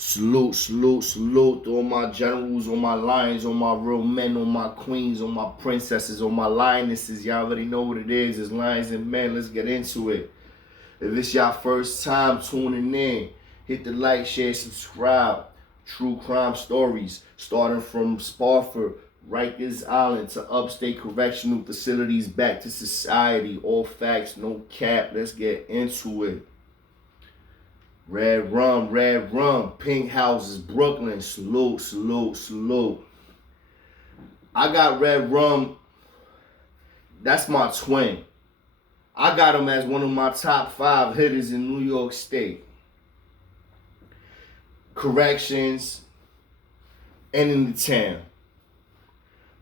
Salute, salute, salute to all my generals, all my lions, all my real men, all my queens, all my princesses, all my lionesses. Y'all already know what it is. It's Lions and Men. Let's get into it. If it's y'all first time tuning in, hit the like, share, subscribe. True crime stories starting from Spofford, Rikers Island to upstate correctional facilities back to society. All facts, no cap. Let's get into it. Red rum, pink houses, Brooklyn, salute, salute, salute. I got red rum, that's my twin. I got him as one of my top 5 hitters in New York State. Corrections, and in the town.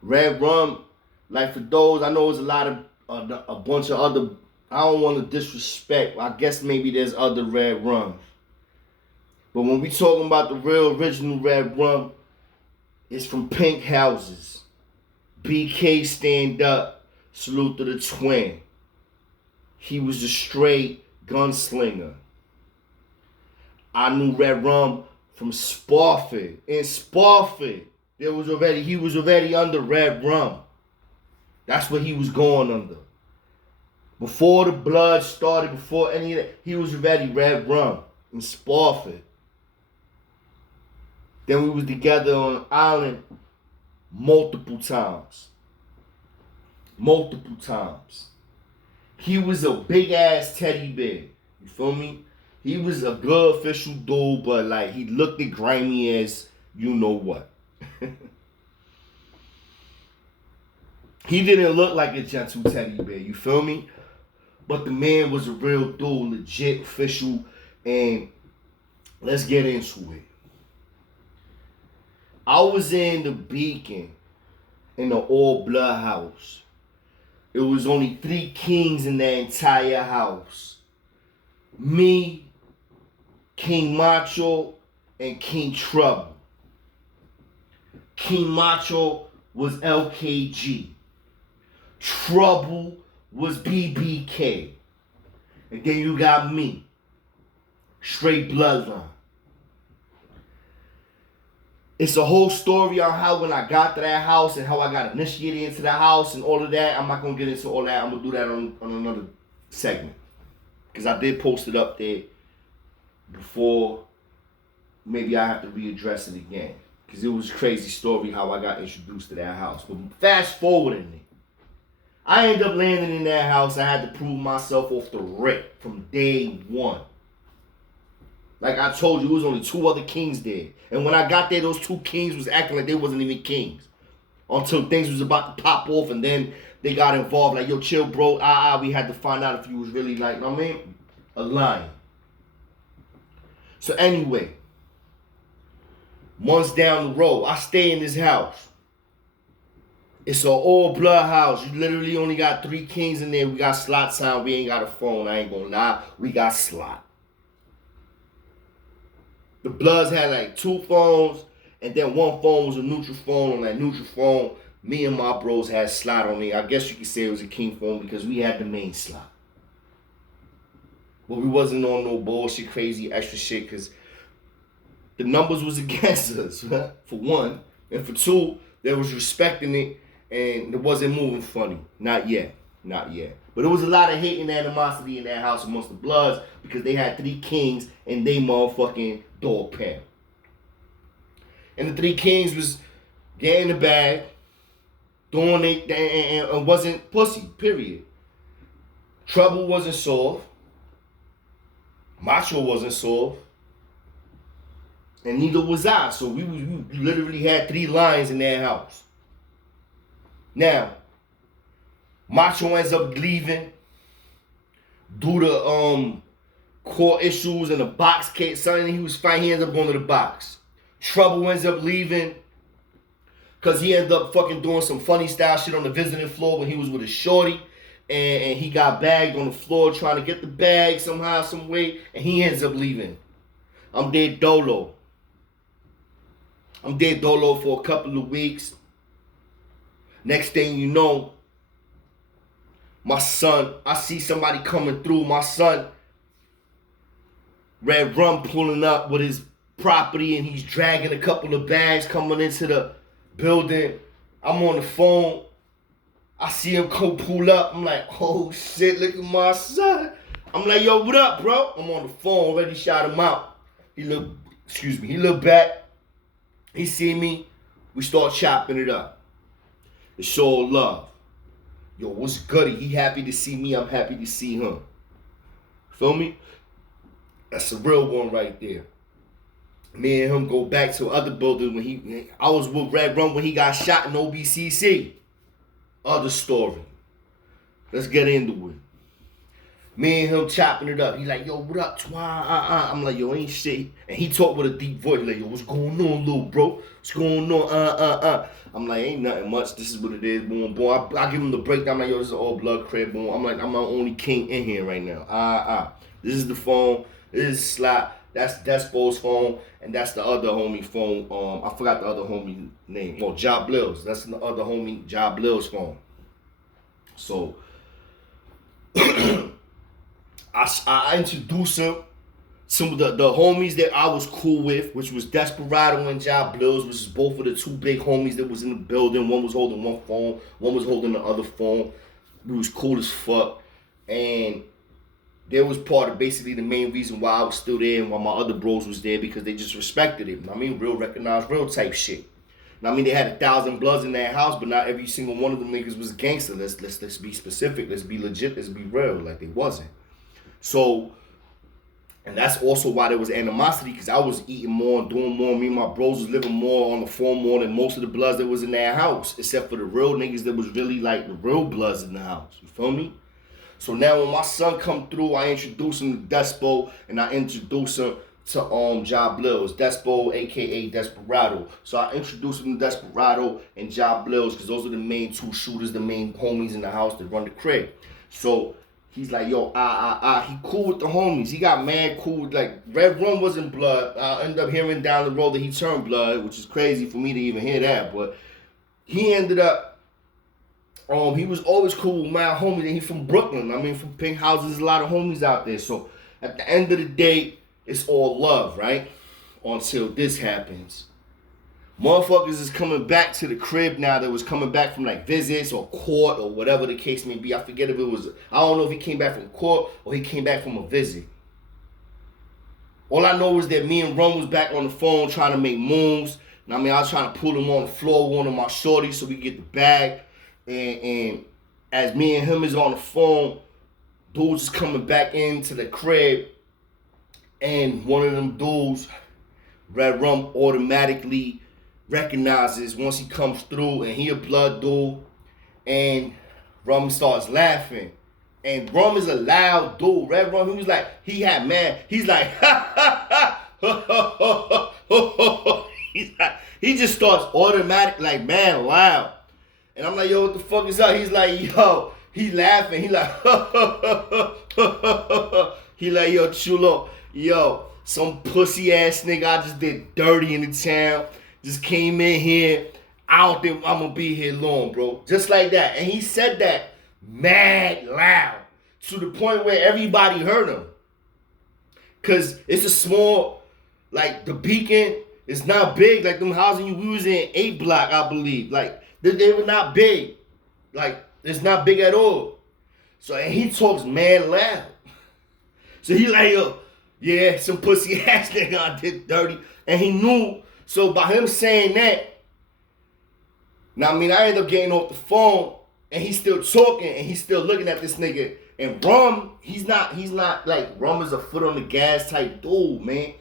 Red rum, like for those, I know there's a lot of, a bunch of other, I don't want to disrespect, I guess maybe there's other red rums. But when we talking about the real original red rum, it's from pink houses. BK stand up, salute to the twin. He was a straight gunslinger. I knew red rum from Spofford. In Spofford, he was already under red rum. That's what he was going under. Before the blood started, before any of that, he was already red rum in Spofford. Then we was together on an island multiple times. Multiple times. He was a big ass teddy bear. You feel me? He was a good official dude, but like he looked at grimy as you know what. He didn't look like a gentle teddy bear, you feel me? But the man was a real dude, legit official, and let's get into it. I was in the Beacon in the all blood house. It was only 3 kings in the entire house. Me, King Macho, and King Trouble. King Macho was LKG. Trouble was BBK. And then you got me. Straight bloodline. It's a whole story on how when I got to that house and how I got initiated into the house and all of that. I'm not going to get into all that. I'm going to do that on another segment. Because I did post it up there before. Maybe I have to readdress it again. Because it was a crazy story how I got introduced to that house. But fast forwarding it. I ended up landing in that house. I had to prove myself off the rip from day one. Like I told you, it was only 2 other kings there. And when I got there, those 2 kings was acting like they wasn't even kings. Until things was about to pop off and then they got involved. Like, yo, chill, bro. We had to find out if you was really like, I mean, a lion. So anyway, months down the road, I stay in this house. It's an all blood house. You literally only got 3 kings in there. We got slot time. We ain't got a phone. I ain't gonna lie. We got slot. The Bloods had like 2 phones, and then 1 phone was a neutral phone. On that neutral phone, me and my bros had slot on it. I guess you could say it was a king phone because we had the main slot. But we wasn't on no bullshit, crazy, extra shit because the numbers was against us, for 1. And for 2, they was respecting it, and it wasn't moving funny. Not yet. Not yet. But there was a lot of hate and animosity in that house amongst the Bloods because they had 3 kings and they motherfucking dog pound. And the 3 kings was getting the bag, doing it, and wasn't pussy, period. Trouble wasn't soft. Macho wasn't soft. And neither was I. So we literally had 3 lions in that house. Now, Macho ends up leaving due to court issues and the box case. Something he was fighting, he ended up going to the box. Trouble ends up leaving because he ended up fucking doing some funny style shit on the visiting floor when he was with a shorty. And he got bagged on the floor trying to get the bag somehow, some way. And he ends up leaving. I'm dead dolo. I'm dead dolo for a couple of weeks. Next thing you know, my son, I see somebody coming through. My son, red rum pulling up with his property and he's dragging a couple of bags coming into the building. I'm on the phone. I see him come pull up. I'm like, oh shit, look at my son. I'm like, yo, what up, bro? I'm on the phone, already shot him out. He looked back. He see me. We start chopping it up. It's all love. Yo, what's goody? He happy to see me. I'm happy to see him. Feel me? That's a real one right there. Me and him go back to other buildings when I was with Red Rum when he got shot in OBCC. Other story. Let's get into it. Me and him chopping it up. He like, yo, what up, Twan? I'm like, yo, ain't shit. And he talk with a deep voice, like, yo, what's going on, little bro? What's going on? I'm like, ain't nothing much. This is what it is. Boom, boom. I give him the breakdown. I'm like, yo, this is an all blood crib. Boom. I'm like, I'm the only king in here right now. This is the phone. This is Slap. That's Despo's phone. And that's the other homie phone. I forgot the other homie name. Well, Job Blills. That's the other homie, Job Blills' phone. So, I introduced him. Some of the homies that I was cool with, which was Desperado and Job Blills, which is both of the two big homies that was in the building. One was holding one phone, one was holding the other phone. We was cool as fuck. And they was part of basically the main reason why I was still there and why my other bros was there, because they just respected it. I mean, real recognized, real type shit. I mean, they had 1,000 bloods in their house, but not every single one of them niggas was gangster. Let's be specific. Let's be legit. Let's be real. Like, they wasn't. So, and that's also why there was animosity, because I was eating more and doing more. Me and my bros was living more on the phone more than most of the bloods that was in their house, except for the real niggas that was really like the real bloods in the house. You feel me? So now when my son come through, I introduce him to Despo, and I introduce him to Job Blills, Despo, aka Desperado. So I introduced him to Desperado and Job Blills, because those are the main two shooters, the main homies in the house that run the crib. So he's like, yo, he cool with the homies. He got mad cool with, like, Red Rum wasn't blood. I ended up hearing down the road that he turned blood, which is crazy for me to even hear that. But he ended up, he was always cool with my homies, and he from Brooklyn. I mean, from Pink House, there's a lot of homies out there. So at the end of the day, it's all love, right? Until this happens. Motherfuckers is coming back to the crib now that was coming back from like visits or court or whatever the case may be. I forget if it was, I don't know if he came back from court or he came back from a visit. All I know is that me and Rum was back on the phone trying to make moves. And I mean, I was trying to pull him on the floor with one of my shorties so we could get the bag. And as me and him is on the phone, dudes is coming back into the crib. And one of them dudes, Red Rum, automatically recognizes once he comes through, and he a blood dude, and Rum starts laughing. And Rum is a loud dude. Red Rum, he was like, he had man, he's like, he just starts automatic, like, man, loud. And I'm like, yo, what the fuck is up? He's like, yo, he laughing. He like, he like, yo, chulo, yo, some pussy ass nigga I just did dirty in the town. Just came in here. I don't think I'm gonna be here long, bro. Just like that. And he said that mad loud to the point where everybody heard him. Cause it's a small, like the Beacon is not big. Like them housing we was in 8 block, I believe. Like they were not big. Like it's not big at all. So and he talks mad loud. So he like, yo, yeah, some pussy ass nigga I did dirty. And he knew. So by him saying that, now I mean I ended up getting off the phone and he's still talking and he's still looking at this nigga. And Rum, he's not like, Rum is a foot on the gas type dude, man.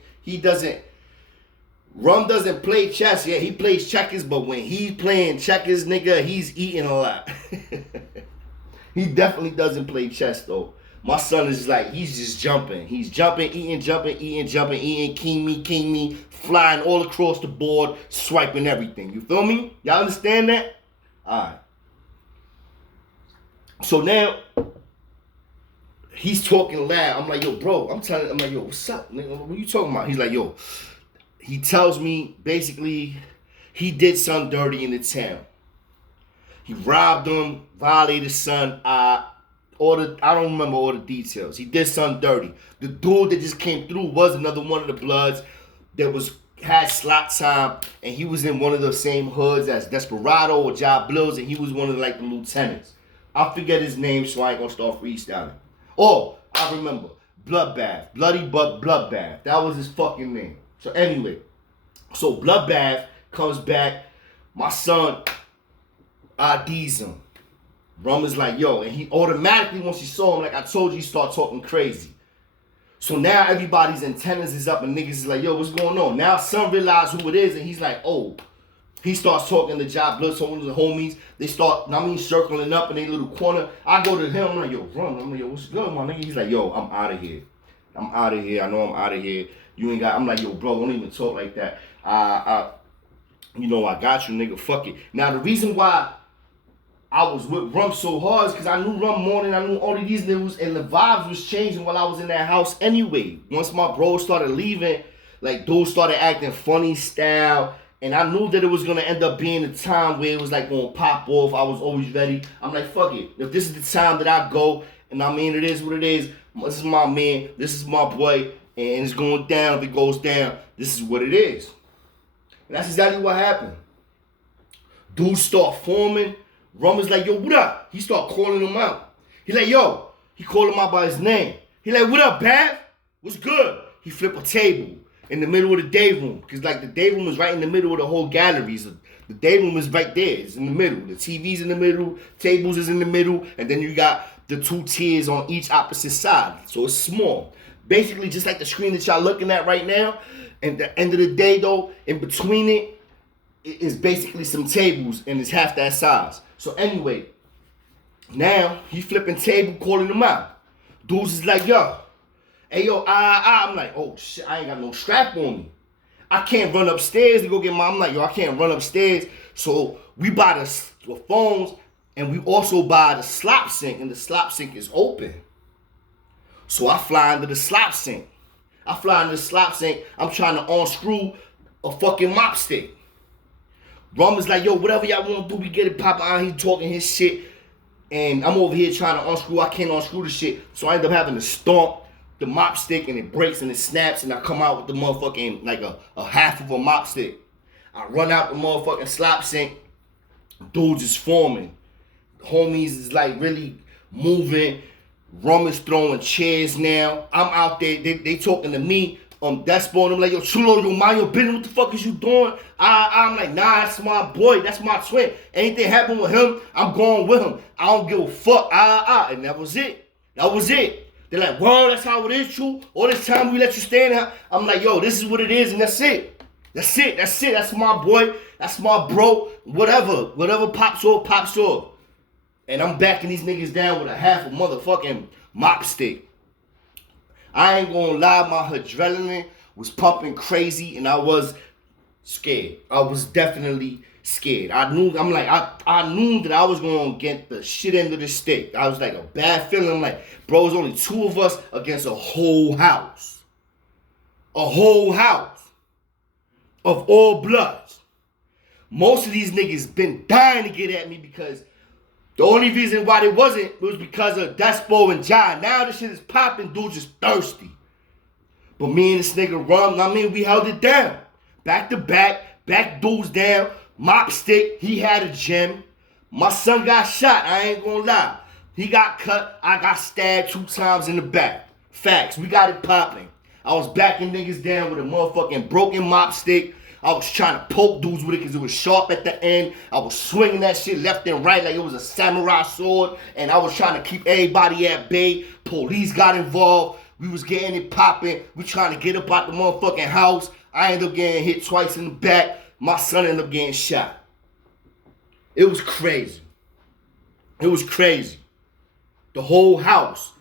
Rum doesn't play chess. Yeah, he plays checkers, but when he's playing checkers, nigga, he's eating a lot. He definitely doesn't play chess though. My son is like, he's just jumping. He's jumping, eating, king me, flying all across the board, swiping everything. You feel me? Y'all understand that? Alright. So now, he's talking loud. I'm like, yo, bro, I'm like, yo, what's up, nigga? What are you talking about? He's like, yo, he tells me, basically, he did something dirty in the town. He robbed him, violated son. I don't remember all the details. He did something dirty. The dude that just came through was another one of the bloods. that had slot time, and he was in one of the same hoods as Desperado or Job Bills, and he was one of like the lieutenants. I forget his name, so I ain't gonna start freestyling. Oh, I remember. Bloodbath. Bloodbath. That was his fucking name. So anyway, so Bloodbath comes back. My son IDs him. Rum is like, yo, and he automatically, once he saw him, like I told you, he start talking crazy. So now everybody's antennas is up and niggas is like, yo, what's going on? Now son realize who it is and he's like, oh. He starts talking to Job Blood, some of the homies. They start, circling up in their little corner. I go to him, I'm like, yo, Rum. I'm like, yo, what's good, my nigga? He's like, yo, I'm out of here. I know I'm out of here. You ain't got, I'm like, yo, bro, don't even talk like that. I got you, nigga, fuck it. Now, the reason why I was with Rum so hard is because I knew Rum more than I knew all of these niggas, and the vibes was changing while I was in that house anyway. Once my bros started leaving, like, dudes started acting funny style, and I knew that it was going to end up being a time where it was, like, going to pop off. I was always ready. I'm like, fuck it. If this is the time that I go, and I mean, it is what it is. This is my man. This is my boy. And it's going down. If it goes down, this is what it is. And that's exactly what happened. Dudes start forming. Rum is like, yo, what up? He start calling him out. He like, yo. He called him out by his name. He like, what up, Bath? What's good? He flip a table in the middle of the day room. Because, like, the day room is right in the middle of the whole gallery. So the day room is right there. It's in the middle. The TV's in the middle. Tables is in the middle. And then you got the two tiers on each opposite side. So it's small. Basically, just like the screen that y'all looking at right now. And at the end of the day, though, in between it is basically some tables. And it's half that size. So anyway, now he flipping table, calling them out. Dudes is like, yo. Hey, yo, I'm like, oh, shit, I ain't got no strap on me. I can't run upstairs to go get I'm like, yo, I can't run upstairs. So we buy the phones, and we also buy the slop sink, and the slop sink is open. So I fly into the slop sink. I'm trying to unscrew a fucking mop stick. Rum is like, yo, whatever y'all want to do, we get it popping on. He talking his shit. And I'm over here trying to unscrew. I can't unscrew the shit. So I end up having to stomp the mop stick, and it breaks and it snaps, and I come out with the motherfucking, like a half of a mop stick. I run out the motherfucking slop sink. Dudes is forming. Homies is like really moving. Rum is throwing chairs now. I'm out there. They talking to me. Despo, I'm like, yo, chulo, yo, mind your business. What the fuck is you doing? I'm like, nah, that's my boy. That's my twin. Anything happen with him, I'm going with him. I don't give a fuck. And that was it. They're like, well, that's how it is, true. All this time we let you stand out. I'm like, yo, this is what it is, and that's it. That's my boy. That's my bro. Whatever pops off. And I'm backing these niggas down with a half a motherfucking mop stick. I ain't gonna lie, my adrenaline was pumping crazy, and I was scared. I was definitely scared. I knew that I was gonna get the shit end of the stick. I was like a bad feeling. I'm like, bro, it's only two of us against a whole house. A whole house of all bloods. Most of these niggas been dying to get at me because the only reason why they wasn't was because of Despo and John. Now this shit is popping, dudes just thirsty. But me and this nigga Rum, we held it down. Back to back dudes down, mop stick, he had a gem. My son got shot, I ain't gonna lie. He got cut, I got stabbed 2 times in the back. Facts, we got it popping. I was backing niggas down with a motherfucking broken mop stick. I was trying to poke dudes with it because it was sharp at the end. I was swinging that shit left and right like it was a samurai sword. And I was trying to keep everybody at bay. Police got involved. We was getting it popping. We trying to get up out the motherfucking house. I ended up getting hit twice in the back. My son ended up getting shot. It was crazy. The whole house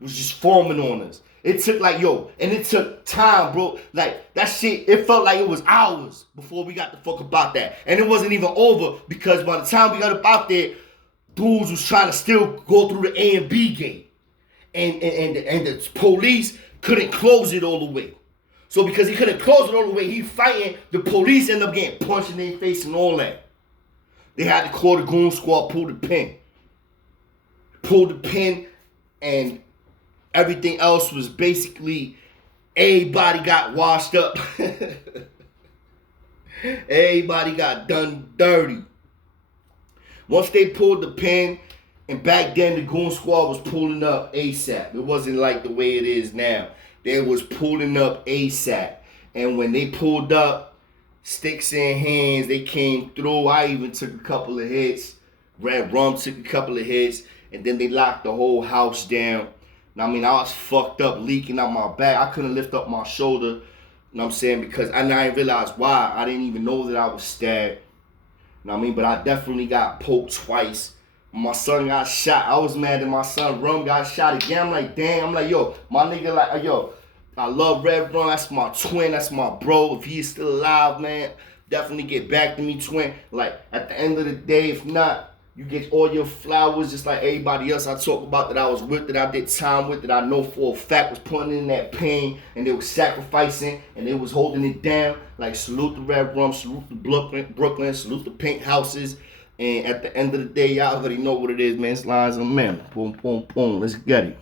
was just forming on us. It took and it took time, bro. Like, that shit, it felt like it was hours before we got the fuck about that. And it wasn't even over because by the time we got up out there, dudes was trying to still go through the A and B gate. And the police couldn't close it all the way. So because he couldn't close it all the way, he fighting, the police ended up getting punched in their face and all that. They had to call the goon squad, pull the pin, and everything else was basically Everybody got washed up. Everybody got done dirty. Once they pulled the pin, and back then the goon squad was pulling up ASAP. It wasn't like the way it is now. They was pulling up ASAP. And when they pulled up, sticks in hands, they came through. I even took a couple of hits. Red Rum took a couple of hits. And then they locked the whole house down. I mean, I was fucked up, leaking out my back. I couldn't lift up my shoulder. You know what I'm saying? Because I didn't realize why. I didn't even know that I was stabbed. You know what I mean? But I definitely got poked twice. My son got shot. I was mad that my son Rum got shot again. I'm like, damn. I'm like, yo, my nigga, like, yo, I love Red Rum. That's my twin. That's my bro. If he's still alive, man, definitely get back to me, twin. Like, at the end of the day, if not, you get all your flowers just like everybody else I talk about that I was with, that I did time with, that I know for a fact was putting in that pain and they was sacrificing and they was holding it down. Like, salute the Red Rum, salute the Brooklyn, salute the Pink Houses. And at the end of the day, y'all already know what it is, man. It's Lions and Men. Boom, boom, boom. Let's get it.